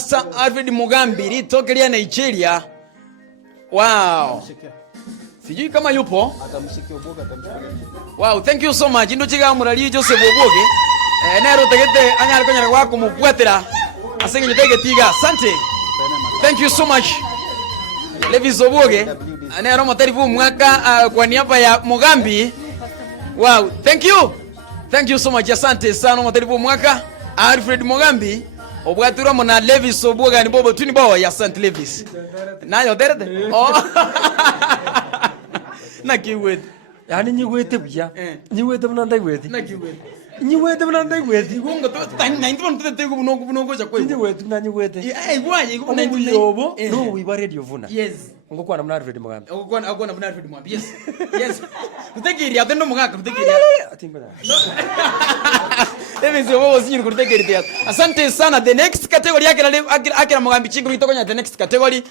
Pastor Alfred Mugambi litokelea Nigeria. Wow. Sijui kama yupo. Atamshikia Oboge, Wow, thank you so much. Ndo chiga murali Joseph Oboge. Nero tegete anyari konyara wako mubwetera. Asenge nyitege tiga. Asante. Thank you so much. Levis Oboge. Nero motarifu mwaka kwa niaba ya Mugambi. Wow, thank you. Thank you so much. Asante sana motarifu mwaka Alfred Mugambi. Obwatura mona Levis Oboge ni bobo tuni bawa ya St. Levis. Nayo derede. Oh. Nakiwet. Yani nyiwete buya. Nyiwete mnandaiwete. Nakiwet. Nyiwete mnandaiwete. Igonga to tani ndo tete kubuno cha kweli. Nyiwete na nyiwete. Bwaye kubuna yobo. No wiba Radio Vuna. Yes. Ngokwa na Alfred Mugambi. Ngokwa na Alfred Mugambi. Yes. Yes. Kutekiri atendo mugaka kutekiri. Atingoda. Levis Oboge sinyi kutekiri. Asante sana. The next category yake Mugambi chingo mitokonya the next category.